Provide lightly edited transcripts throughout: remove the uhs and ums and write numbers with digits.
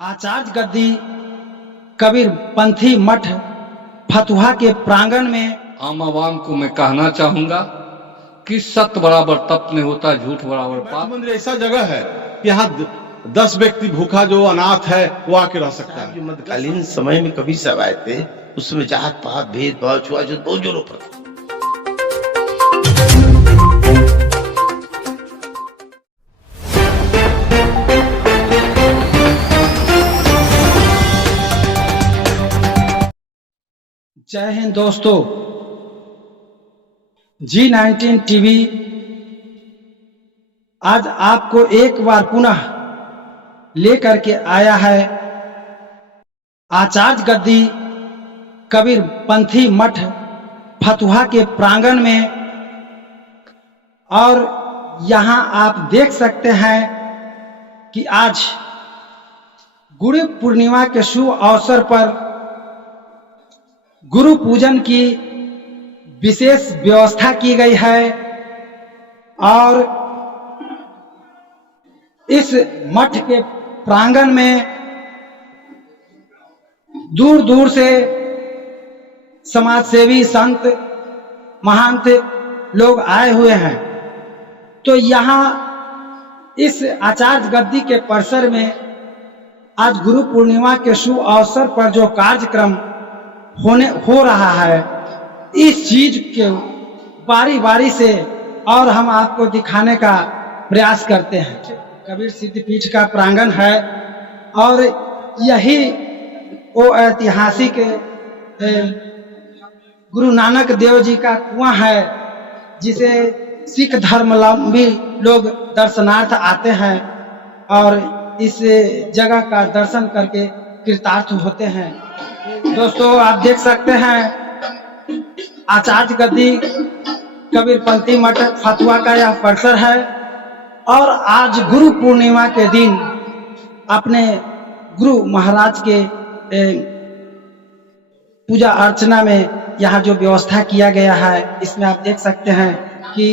आचार्य गद्दी कबीर पंथी मठ फतुहा के प्रांगण में आम आवाम को मैं कहना चाहूंगा कि सत्य बराबर तप नहीं होता, झूठ बराबर पाप। मंदिर ऐसा जगह है कि यहाँ 10 व्यक्ति भूखा जो अनाथ है वो आके रह सकता है। जो मध्यकालीन समय में कभी सब आए थे, उसमें जात पात भेदभाव छुआछूत बहुत जोरों पर था। जय हिंद दोस्तों, G19 टीवी आज आपको एक बार पुनः लेकर के आया है आचार्य गद्दी कबीर पंथी मठ फतुहा के प्रांगण में। और यहां आप देख सकते हैं कि आज गुरु पूर्णिमा के शुभ अवसर पर गुरु पूजन की विशेष व्यवस्था की गई है और इस मठ के प्रांगण में दूर दूर से समाजसेवी संत महंत लोग आए हुए हैं। तो यहाँ इस आचार्य गद्दी के परिसर में आज गुरु पूर्णिमा के शुभ अवसर पर जो कार्यक्रम हो रहा है, इस चीज के बारी बारी से और हम आपको दिखाने का प्रयास करते हैं। कबीर सिद्धपीठ का प्रांगण है और यही वो ऐतिहासिक गुरु नानक देव जी का कुआं है, जिसे सिख धर्मावलंबी लोग दर्शनार्थ आते हैं और इस जगह का दर्शन करके कृतार्थ होते हैं। दोस्तों, आप देख सकते हैं आचार्य गद्दी कबीर पंथी मठ फतुहा का यह परिसर है और आज गुरु पूर्णिमा के दिन अपने गुरु महाराज के पूजा अर्चना में यहाँ जो व्यवस्था किया गया है, इसमें आप देख सकते हैं कि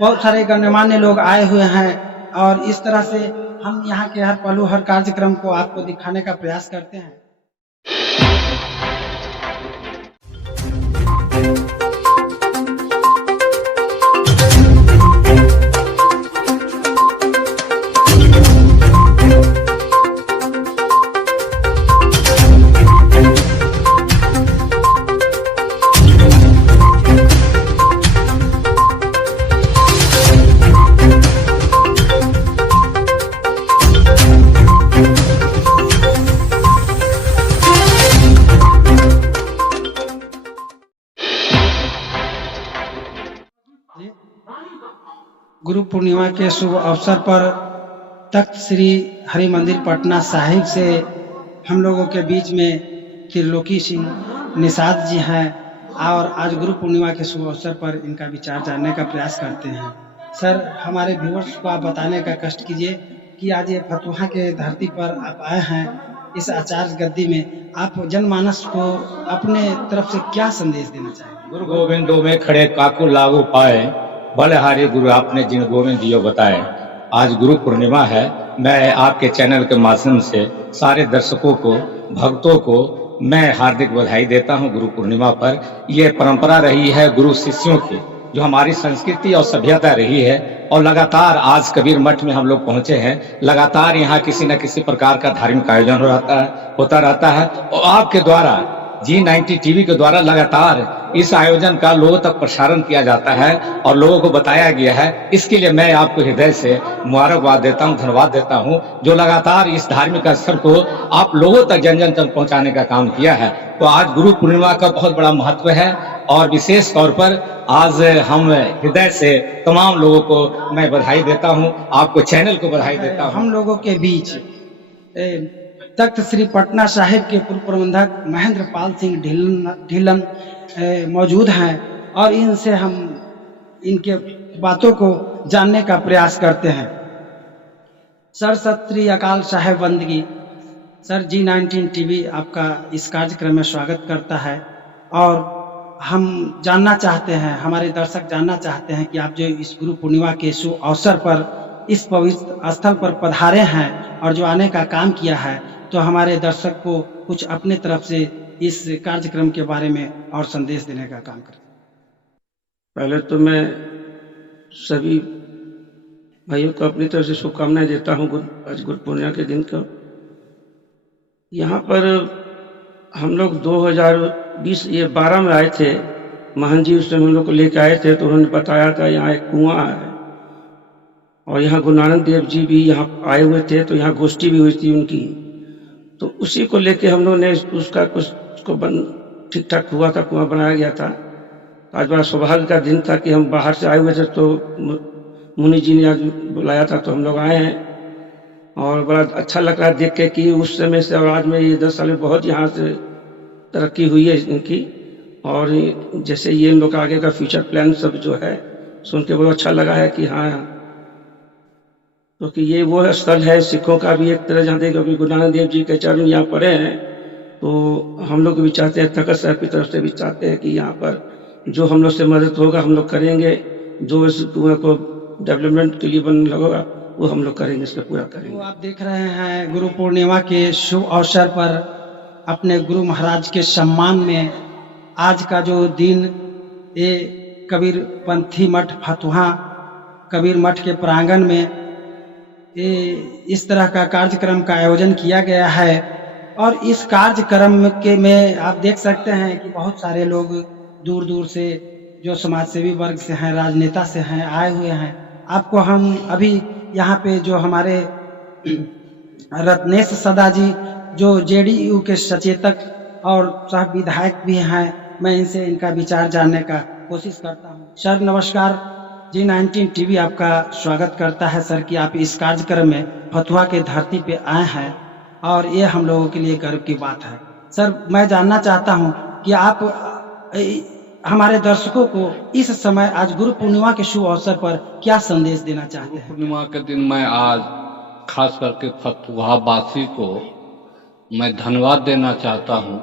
बहुत सारे गणमान्य लोग आए हुए हैं और इस तरह से हम यहाँ के हर पहलू हर कार्यक्रम को आपको दिखाने का प्रयास करते हैं। गुरु पूर्णिमा के शुभ अवसर पर तख्त श्री हरि मंदिर पटना साहिब से हम लोगों के बीच में त्रिलोकी सिंह निषाद जी हैं और आज गुरु पूर्णिमा के शुभ अवसर पर इनका विचार जानने का प्रयास करते हैं। सर, हमारे व्यूअर्स को आप बताने का कष्ट कीजिए कि आज ये फतुहा के धरती पर आप आए हैं, इस आचार्य गद्दी में आप जनमानस को अपने तरफ से क्या संदेश देना चाहेंगे? गुरु गोविंदो में खड़े काकू लागू पाए, बलहारी गुरु आपने जिन गोविंद दियो बताए। आज गुरु पूर्णिमा है। मैं आपके चैनल के माध्यम से सारे दर्शकों को, भक्तों को मैं हार्दिक बधाई देता हूं। गुरु पूर्णिमा पर यह परंपरा रही है गुरु शिष्यों की, जो हमारी संस्कृति और सभ्यता रही है और लगातार आज कबीर मठ में हम लोग पहुंचे हैं। लगातार यहाँ किसी न किसी प्रकार का धार्मिक आयोजन होता रहता है और आपके द्वारा G19 टीवी के द्वारा लगातार इस आयोजन का लोगों तक प्रसारण किया जाता है और लोगों को बताया गया है। इसके लिए मैं आपको हृदय से मुबारकबाद देता हूं, धन्यवाद देता हूं, जो लगातार इस धार्मिक स्थल को आप लोगों तक जन जन तक पहुंचाने का काम किया है। तो आज गुरु पूर्णिमा का बहुत बड़ा महत्व है और विशेष तौर पर आज हम हृदय से तमाम लोगों को मैं बधाई देता हूँ, आपको चैनल को बधाई देता हूँ। हम लोगों के बीच तख्त श्री पटना साहिब के पूर्व प्रबंधक महेंद्र पाल सिंह ढिल्लन मौजूद हैं और इनसे हम इनके बातों को जानने का प्रयास करते हैं। सर, सत श्री अकाल साहेब बंदगी। सर, G19 टीवी आपका इस कार्यक्रम में स्वागत करता है और हम जानना चाहते हैं, हमारे दर्शक जानना चाहते हैं कि आप जो इस गुरु पूर्णिमा के शुभ अवसर पर इस पवित्र स्थल पर पधारे हैं और जो आने का काम किया है, तो हमारे दर्शक को कुछ अपने तरफ से इस कार्यक्रम के बारे में और संदेश देने का काम करें। पहले तो मैं सभी भाइयों को अपनी तरफ से शुभकामनाएं देता हूँ आज गुरु पूर्णिमा के दिन को। यहाँ पर हम लोग 2012 में आए थे, महन जी उस समय हम लोग को लेकर आए थे, तो उन्होंने बताया था यहाँ एक कुआं है और यहाँ गुरु नानक देव जी भी यहाँ आए हुए थे, तो यहाँ गोष्ठी भी हुई थी उनकी, तो उसी को लेके हम लोग ने उसका कुछ उसको ठीक ठाक हुआ था, कुआं बनाया गया था। आज बड़ा सौभाग्य का दिन था कि हम बाहर से आए हुए थे, तो मुनि जी ने आज बुलाया था, तो हम लोग आए हैं और बड़ा अच्छा लग रहा है देख के कि उस समय से और आज में ये 10 साल में बहुत यहाँ से तरक्की हुई है इनकी। और जैसे ये इन लोग का आगे का फ्यूचर प्लान सब जो है सुन के बहुत अच्छा लगा है कि हाँ, क्योंकि ये वो स्थल है सिखों का भी एक तरह जानते हैं, क्योंकि गुरु नानक देव जी के चरण यहाँ पड़े हैं, तो हम लोग भी चाहते हैं, तखत साहब की तरफ से भी चाहते हैं कि यहाँ पर जो हम लोग से मदद होगा हम लोग करेंगे, जो इस कुआं को डेवलपमेंट के लिए बनने लगेगा वो हम लोग करेंगे, इसको पूरा करेंगे। तो आप देख रहे हैं गुरु पूर्णिमा के शुभ अवसर पर अपने गुरु महाराज के सम्मान में आज का जो दिन ये कबीर पंथी मठ फतुहा कबीर मठ के प्रांगण में ये इस तरह का कार्यक्रम का आयोजन किया गया है। और इस कार्यक्रम के में आप देख सकते हैं कि बहुत सारे लोग दूर दूर से जो समाज सेवी वर्ग से हैं, राजनेता से हैं, आए हुए हैं। आपको हम अभी यहाँ पे जो हमारे रत्नेश सदा जी जो जेडीयू के सचेतक और सह विधायक भी हैं, मैं इनसे इनका विचार जानने का कोशिश करता हूँ। सर नमस्कार, G19 टीवी आपका स्वागत करता है सर कि आप इस कार्यक्रम में फतुहा के धरती पे आए हैं और ये हम लोगों के लिए गर्व की बात है। सर मैं जानना चाहता हूँ कि आप हमारे दर्शकों को इस समय आज गुरु पूर्णिमा के शुभ अवसर पर क्या संदेश देना चाहते हैं? पूर्णिमा के दिन मैं आज खास करके फतुहा वासी को मैं धन्यवाद देना चाहता हूँ।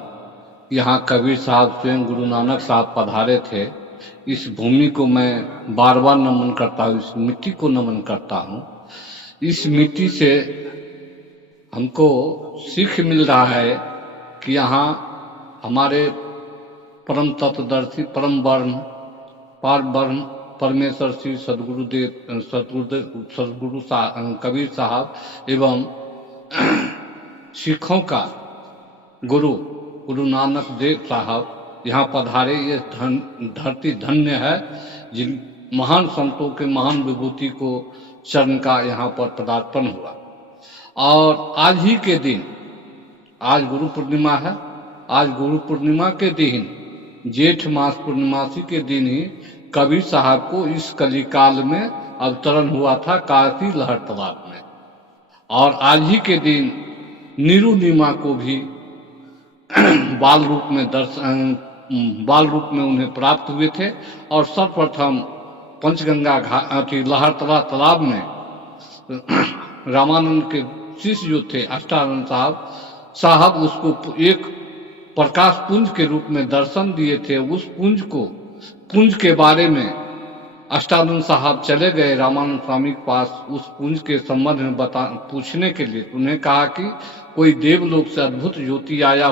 यहाँ कबीर साहब स्वयं गुरु नानक साहब पधारे थे। इस भूमि को मैं बार बार नमन करता हूँ, इस मिट्टी को नमन करता हूँ। इस मिट्टी से हमको सीख मिल रहा है कि यहाँ हमारे परम तत्वदर्शी परम ब्रह्म पार ब्रह्म परमेश्वर श्री सदगुरु कबीर साहब एवं सिखों का गुरु नानक देव साहब यहाँ पधारे। ये धरती धन्य है जिन महान संतों के महान विभूति को चरण का यहाँ पर पदार्पण हुआ। और आज ही के दिन, आज गुरु पूर्णिमा है, आज गुरु पूर्णिमा के दिन जेठ मास पूर्णिमासी के दिन ही कबीर साहब को इस कलिकाल में अवतरण हुआ था काशी लहर तालाब में। और आज ही के दिन निरुनिमा को भी बाल रूप में उन्हें प्राप्त हुए थे। और सर्वप्रथम पंचगंगा लहर तालाब में रामानंद के शिष्य जो थे अष्टानंद साहब उसको एक प्रकाश पुंज के रूप में दर्शन दिए थे। उस पुंज के बारे में अष्टानंद साहब चले गए रामानंद स्वामी के पास उस पुंज के संबंध में पूछने के लिए। उन्हें कहा कि कोई देवलोक से अद्भुत ज्योति आया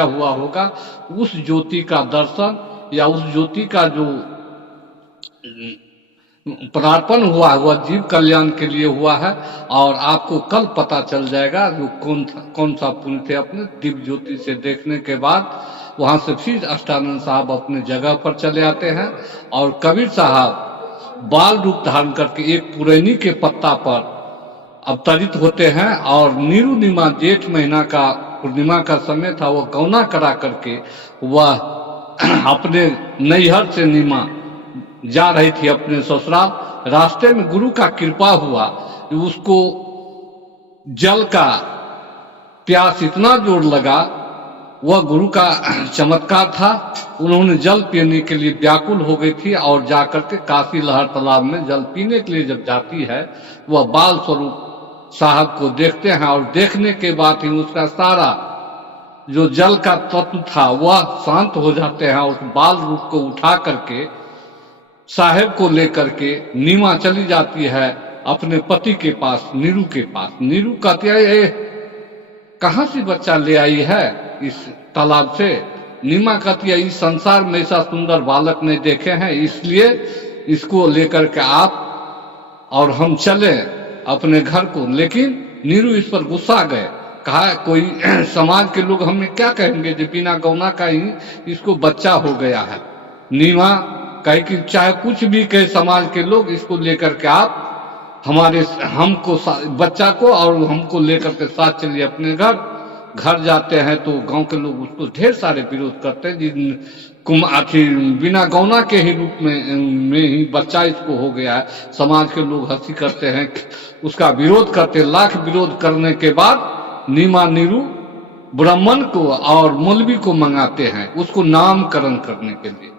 हुआ होगा, उस ज्योति का दर्शन या उस ज्योति का जो पदार्पण हुआ वह जीव कल्याण के लिए हुआ है। और आपको कल पता चल जाएगा जो कौन सा पुण्य थे। अपने दिव्य ज्योति से देखने के बाद वहां से फिर अष्टानंद साहब अपने जगह पर चले आते हैं और कबीर साहब बाल रूप धारण करके एक पुरैनी के पत्ता पर अवतरित होते हैं। और निरुनिमा जेठ महीना का पूर्णिमा का समय था, वह गौना करा करके वह अपने नैहर से निमा जा रही थी अपने ससुराल। रास्ते में गुरु का कृपा हुआ, उसको जल का प्यास इतना जोर लगा, वह गुरु का चमत्कार था। उन्होंने जल पीने के लिए व्याकुल हो गई थी और जाकर के काशी लहर तालाब में जल पीने के लिए जब जाती है, वह बाल स्वरूप साहब को देखते हैं और देखने के बाद ही उसका सारा जो जल का तत्व था वह शांत हो जाते हैं। उस बाल रूप को उठा करके साहेब को लेकर के नीमा चली जाती है अपने पति के पास, नीरू के पास। नीरू कहती है कहाँ से बच्चा ले आई है इस तालाब से? नीमा कहती है इस संसार में ऐसा सुंदर बालक नहीं देखे हैं, इसलिए इसको लेकर के आप और हम चले अपने घर को। लेकिन नीरू इस पर गुस्सा गए, कहा कोई समाज के लोग हमें क्या कहेंगे जो बिना गौना का ही इसको बच्चा हो गया है। नीमा कहे कि चाहे कुछ भी कहे समाज के लोग, इसको लेकर के आप हमको बच्चा को और हमको लेकर के साथ चलिए अपने घर। घर जाते हैं तो गांव के लोग उसको ढेर सारे विरोध करते हैं, बिना गौना के ही रूप में ही बच्चा इसको हो गया है। समाज के लोग हंसी करते हैं, उसका विरोध करते, लाख विरोध करने के बाद नीमा नीरू ब्राह्मण को और मौलवी को मंगाते हैं उसको नामकरण करने के लिए।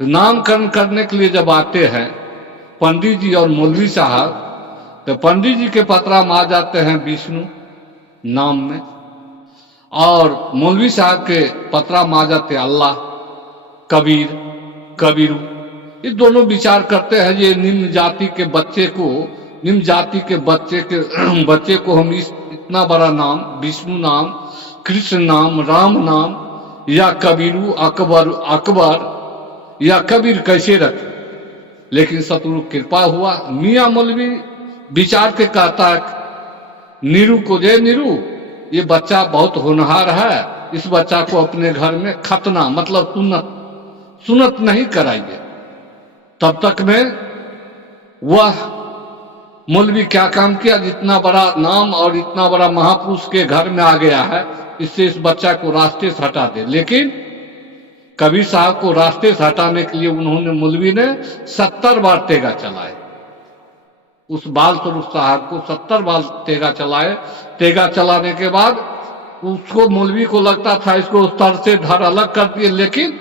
नामकरण करने के लिए जब आते हैं पंडित जी और मौलवी साहब, तो पंडित जी के पतरा में आ जाते हैं विष्णु नाम में, और मौलवी साहब के पतरा में आ जाते हैं अल्लाह, कबीर, कबीरू। ये दोनों विचार करते हैं ये निम्न जाति के बच्चे को हम इतना बड़ा नाम, विष्णु नाम, कृष्ण नाम, राम नाम या कबीरू, अकबर या कबीर कैसे रखें? लेकिन सतगुरु कृपा हुआ, मियां मौलवी विचार के कहता है नीरू को, जय नीरू ये बच्चा बहुत होनहार है, इस बच्चा को अपने घर में खतना मतलब सुन्नत नहीं कराइए। तब तक में वह मौलवी क्या काम किया, जितना बड़ा नाम और इतना बड़ा महापुरुष के घर में आ गया है, इससे इस बच्चा को रास्ते से हटा दे। लेकिन कबीर साहब को रास्ते से हटाने के लिए उन्होंने, मौलवी ने 70 बार तेगा चलाए। उस बाल स्वरूप साहब को 70 बार तेगा चलाए। तेगा चलाने के बाद उसको, मौलवी को लगता था इसको उस तर से धर अलग कर दिए, लेकिन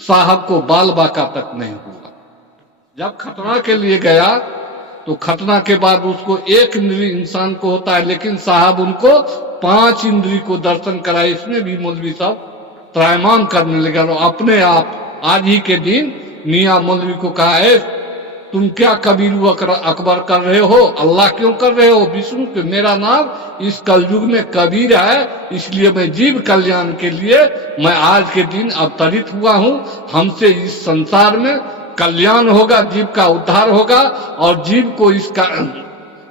साहब को बाल बाका तक नहीं हुआ। जब खतना के लिए गया तो खतना के बाद उसको 1 इंद्री इंसान को होता है, लेकिन साहब उनको 5 इंद्री को दर्शन कराए। इसमें भी मौलवी साहब त्रायमान करने लगे और अपने आप आज ही के दिन मियां मौलवी को कहा है तुम क्या कबीरू अकबर कर रहे हो, अल्लाह क्यों कर रहे हो, विष्णु के? मेरा नाम इस कलयुग में कबीर है, इसलिए मैं जीव कल्याण के लिए मैं आज के दिन अवतरित हुआ हूं। हमसे इस संसार में कल्याण होगा, जीव का उद्धार होगा और जीव को इसका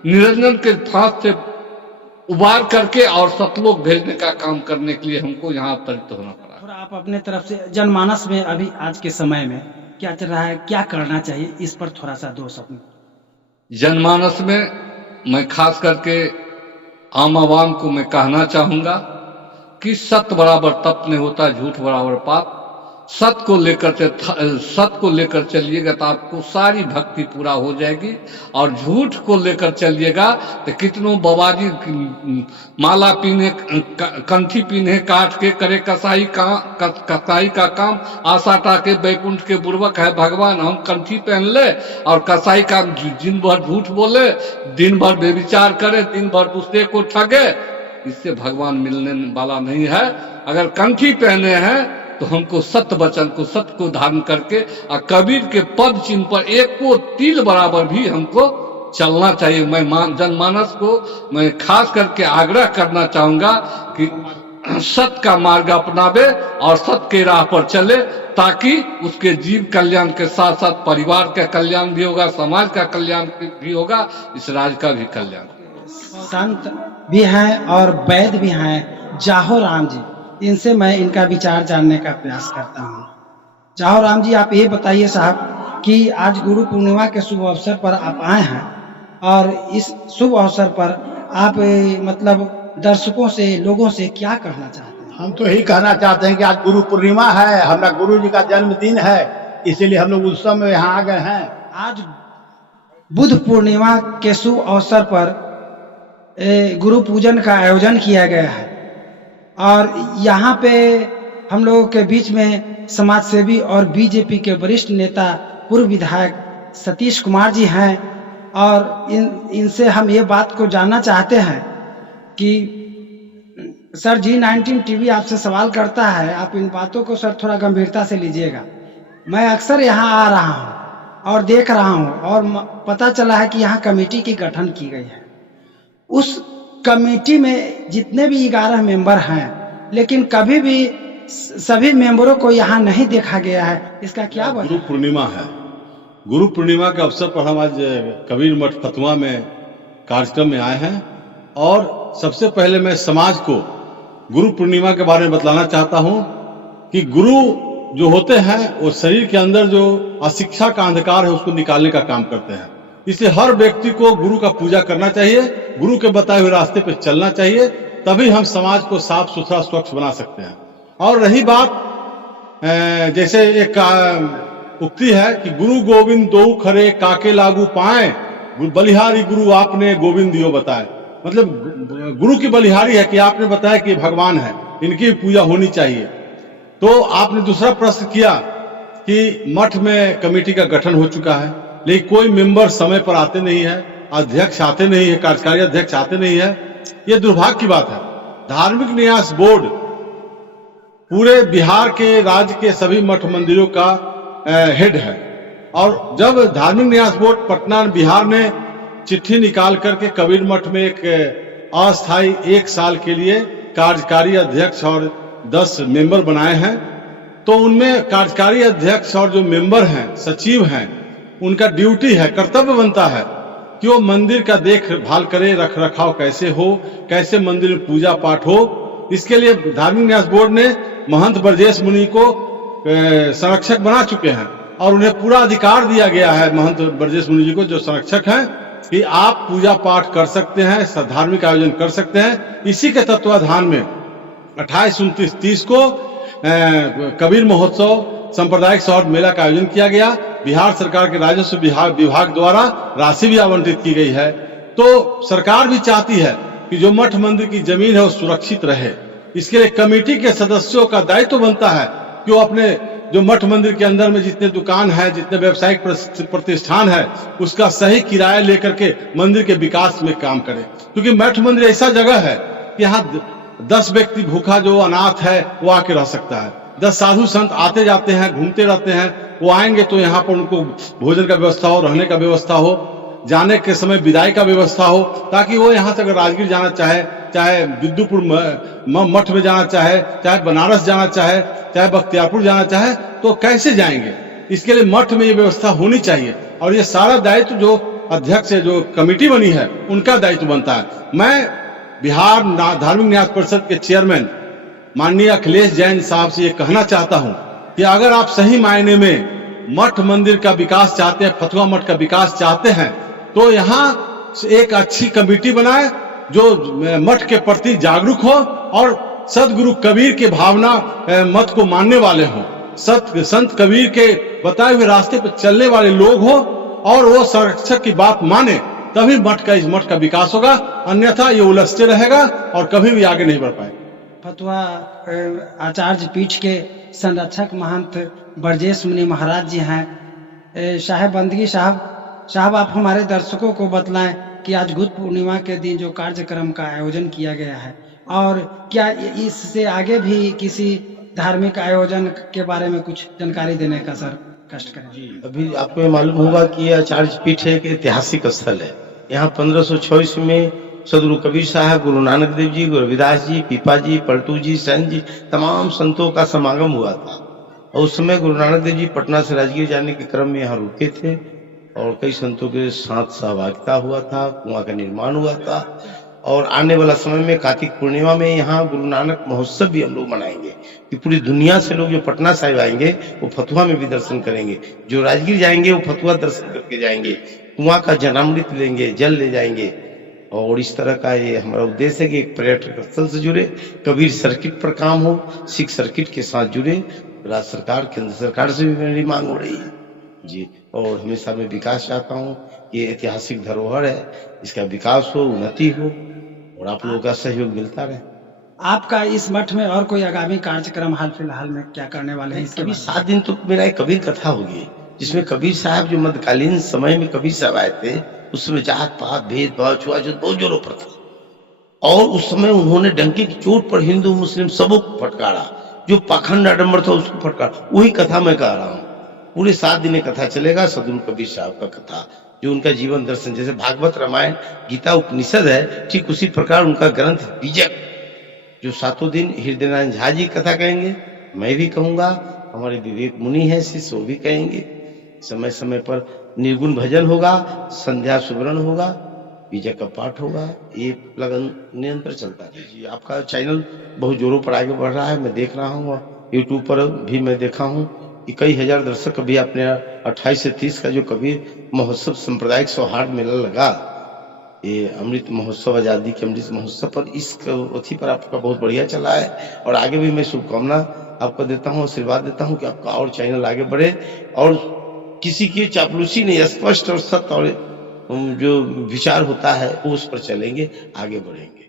निरंजन के फांस से उबार करके और सतलोक भेजने का काम करने के लिए हमको यहाँ अवतरित होना पड़ा। थोड़ा आप अपने तरफ से जनमानस में अभी आज के समय में क्या चल रहा है, क्या करना चाहिए, इस पर थोड़ा सा 2 शब्द। जनमानस में मैं खास करके आम आवाम को मैं कहना चाहूंगा कि सत्य बराबर तप नहीं होता, झूठ बराबर पाप। सत्य को लेकर चलिएगा तो आपको सारी भक्ति पूरा हो जाएगी, और झूठ को लेकर चलिएगा तो कितनों बबाजी माला पीने, कंठी पीने, काट के करे कसाई का काम, आशा टाके बैकुंठ के बुर्बक है भगवान। हम कंठी पहन ले और कसाई का दिन भर झूठ बोले, दिन भर बेविचार करे, दिन भर दूसरे को ठगे, इससे भगवान मिलने वाला नहीं है। अगर कंठी पहने हैं तो हमको सत्य वचन को, सत्य को धारण करके और कबीर के पद चिन्ह पर एक को तिल बराबर भी हमको चलना चाहिए। मैं जनमानस को मैं खास करके आग्रह करना चाहूंगा कि सत्य का मार्ग अपनावे और सत्य के राह पर चले, ताकि उसके जीव कल्याण के साथ साथ परिवार का कल्याण भी होगा, समाज का कल्याण भी होगा, इस राज्य का भी कल्याण। संत भी हैं और वैद्य भी हैं, जाहो राम जी, इनसे मैं इनका विचार जानने का प्रयास करता हूँ। जाहो राम जी, आप ये बताइए साहब कि आज गुरु पूर्णिमा के शुभ अवसर पर आप आए हैं, और इस शुभ अवसर पर आप मतलब दर्शकों से, लोगों से क्या कहना चाहते हैं? हम तो यही कहना चाहते हैं कि आज गुरु पूर्णिमा है, हमारा गुरु जी का जन्मदिन है, इसीलिए हम लोग उत्सव में यहाँ आ गए हैं। आज बुद्ध पूर्णिमा के शुभ अवसर पर गुरु पूजन का आयोजन किया गया है, और यहाँ पे हम लोगों के बीच में समाज सेवी और बीजेपी के वरिष्ठ नेता पूर्व विधायक सतीश कुमार जी हैं, और इनसे हम ये बात को जानना चाहते हैं कि सर G19 टीवी आपसे सवाल करता है, आप इन बातों को सर थोड़ा गंभीरता से लीजिएगा। मैं अक्सर यहाँ आ रहा हूँ और देख रहा हूँ और पता चला है कि यहाँ कमेटी की गठन की गई है। उस कमेटी में जितने भी 11 मेंबर हैं, लेकिन कभी भी सभी मेंबरों को यहाँ नहीं देखा गया है। इसका क्या वजह गुरु पूर्णिमा है। गुरु पूर्णिमा के अवसर पर हम आज कबीर मठ फतुहा में कार्यक्रम में आए हैं और सबसे पहले मैं समाज को गुरु पूर्णिमा के बारे में बतलाना चाहता हूं कि गुरु जो होते हैं वो शरीर के अंदर जो अशिक्षा का अंधकार है उसको निकालने का काम करते हैं। इसलिए हर व्यक्ति को गुरु का पूजा करना चाहिए, गुरु के बताए हुए रास्ते पर चलना चाहिए, तभी हम समाज को साफ सुथरा स्वच्छ बना सकते हैं। और रही बात जैसे एक उक्ति है कि गुरु गोविंद दो खरे काके लागू पाए, बलिहारी गुरु आपने गोविंद दियो बताए। मतलब गुरु की बलिहारी है कि आपने बताया कि भगवान है, इनकी पूजा होनी चाहिए। तो आपने दूसरा प्रश्न किया कि मठ में कमेटी का गठन हो चुका है, लेकिन कोई मेंबर समय पर आते नहीं है, अध्यक्ष आते नहीं है, कार्यकारी अध्यक्ष आते नहीं है। यह दुर्भाग्य की बात है। धार्मिक न्यास बोर्ड पूरे बिहार के राज्य के सभी मठ मंदिरों का हेड है और जब धार्मिक न्यास बोर्ड पटना बिहार ने चिट्ठी निकाल करके कबीर मठ में एक अस्थायी 1 साल के लिए कार्यकारी अध्यक्ष और 10 मेंबर बनाए हैं, तो उनमें कार्यकारी अध्यक्ष और जो मेंबर हैं, सचिव हैं, उनका ड्यूटी है, कर्तव्य बनता है कि वो मंदिर का देखभाल करे, रख रखाव कैसे हो, कैसे मंदिर में पूजा पाठ हो। इसके लिए धार्मिक न्यास बोर्ड ने महंत ब्रजेश मुनि को संरक्षक बना चुके हैं और उन्हें पूरा अधिकार दिया गया है, महंत ब्रजेश मुनि जी को जो संरक्षक हैं, कि आप पूजा पाठ कर सकते हैं, धार्मिक आयोजन कर सकते हैं। इसी के तत्वाधान में 28, 29, 30 को कबीर महोत्सव सांप्रदायिक सौहार्द मेला का आयोजन किया गया। बिहार सरकार के राजस्व विभाग द्वारा राशि भी आवंटित की गई है। तो सरकार भी चाहती है कि जो मठ मंदिर की जमीन है वो सुरक्षित रहे। इसके लिए कमेटी के सदस्यों का दायित्व बनता है कि वो अपने जो मठ मंदिर के अंदर में जितने दुकान है, जितने व्यावसायिक प्रतिष्ठान है, उसका सही किराया लेकर के मंदिर के विकास में काम करे। क्योंकि मठ मंदिर ऐसा जगह है कि यहाँ 10 व्यक्ति भूखा जो अनाथ है वो आके रह सकता है। 10 साधु संत आते जाते हैं, घूमते रहते हैं, वो आएंगे तो यहाँ पर उनको भोजन का व्यवस्था हो, रहने का व्यवस्था हो, जाने के समय विदाई का व्यवस्था हो, ताकि वो यहाँ से अगर राजगीर जाना चाहे, चाहे विद्युपुर मठ में जाना चाहे, चाहे बनारस जाना चाहे, चाहे बख्तियारपुर जाना चाहे, तो कैसे जाएंगे। इसके लिए मठ में ये व्यवस्था होनी चाहिए और ये सारा दायित्व जो अध्यक्ष है, जो कमेटी बनी है, उनका दायित्व बनता है। मैं बिहार धार्मिक न्यास परिषद के चेयरमैन माननीय अखिलेश जैन साहब से ये कहना चाहता हूं कि अगर आप सही मायने में मठ मंदिर का विकास चाहते हैं, फतुहा मठ का विकास चाहते हैं, तो यहाँ एक अच्छी कमेटी बनाए जो मठ के प्रति जागरूक हो और सदगुरु कबीर की भावना मत को मानने वाले हों, संत कबीर के बताए हुए रास्ते पर चलने वाले लोग हो और वो संरक्षक की बात माने, तभी इस मठ का विकास होगा। अन्यथा ये उलझते रहेगा और कभी भी आगे नहीं बढ़ पाए। फतुहा आचार्य पीठ के संरक्षक महंत ब्रजेश मुनि महाराज जी हैं। साहेब बंदगी साहब आप हमारे दर्शकों को बतलाएं कि आज गुरु पूर्णिमा के दिन जो कार्यक्रम का आयोजन किया गया है, और क्या इससे आगे भी किसी धार्मिक आयोजन के बारे में कुछ जानकारी देने का सर कष्ट करें। अभी आपको मालूम होगा कि यह आचार्य पीठ एक ऐतिहासिक स्थल है। यहाँ 1526 में सदगुरु कबीर साहब, गुरु नानक देव जी, गुरु रविदास जी, पीपा जी, पलटू जी, सेन जी, तमाम संतों का समागम हुआ था। और उस समय गुरु नानक देव जी पटना से राजगीर जाने के क्रम में यहाँ रुके थे और कई संतों के साथ सहभागिता हुआ था, कुआं का निर्माण हुआ था। और आने वाला समय में कार्तिक पूर्णिमा में यहाँ गुरु नानक महोत्सव भी हम लोग मनाएंगे कि पूरी दुनिया से लोग जो पटना साहिब आएंगे वो फतुहा में भी दर्शन करेंगे, जो राजगीर जाएंगे वो फतुहा दर्शन करके जाएंगे, कुआं का जनामृत लेंगे, जल ले जाएंगे। और इस तरह का ये हमारा उद्देश्य है कि एक पर्यटक स्थल से जुड़े, कबीर सर्किट पर काम हो, सिख सर्किट के साथ जुड़े। राज्य सरकार, केंद्र सरकार से भी मेरी मांग हो रही है जी। और हमेशा मैं विकास चाहता हूँ, ये ऐतिहासिक धरोहर है, इसका विकास हो, उन्नति हो और आप लोगों का सहयोग मिलता रहे। आपका इस मठ में और कोई आगामी कार्यक्रम हाल फिलहाल में क्या करने वाले हैं? कभी 7 दिन तो मेरा एक कबीर कथा होगी, जिसमें कबीर साहब जो मध्यकालीन समय में कबीर साहब आए थे, उसमें जात पात भेदभाव छुआछूत बहुत जोरों पर था। और उस समय उन्होंने डंके की चोट पर हिंदू मुस्लिम सबको फटकारा, जो पाखंड आडंबर था उसको फटकारा। वही कथा मैं कह रहा हूँ पूरे 7 दिन कथा चलेगा सदगुरु कबीर साहब का कथा, जो उनका जीवन दर्शन, जैसे भागवत रामायण गीता उपनिषद है, ठीक उसी प्रकार उनका ग्रंथ बीजक, जो 7 दिन हृदय नारायण झा जी कथा कहेंगे, मैं भी कहूंगा, हमारे विवेक मुनि है शिष्य वो भी कहेंगे। समय समय पर निर्गुण भजन होगा, संध्या सुवर्ण होगा, बीजक का पाठ होगा, ये लगन निरंतर चलता है। जी आपका चैनल बहुत जोरों पर आगे बढ़ रहा है, मैं देख रहा हूँ, यूट्यूब पर भी मैं देखा हूँ कि कई हजार दर्शक अभी अपने 28 से 30 का जो कबीर महोत्सव सांप्रदायिक सौहार्द मेला लगा, ये अमृत महोत्सव, आजादी के अमृत महोत्सव पर, इस अथी पर आपका बहुत बढ़िया चला है। और आगे भी मैं शुभकामना आपको देता हूँ, आशीर्वाद देता हूँ कि आपका और चैनल आगे बढ़े और किसी की चापलूसी नहीं, स्पष्ट और सत्य और जो विचार होता है वो उस पर चलेंगे, आगे बढ़ेंगे।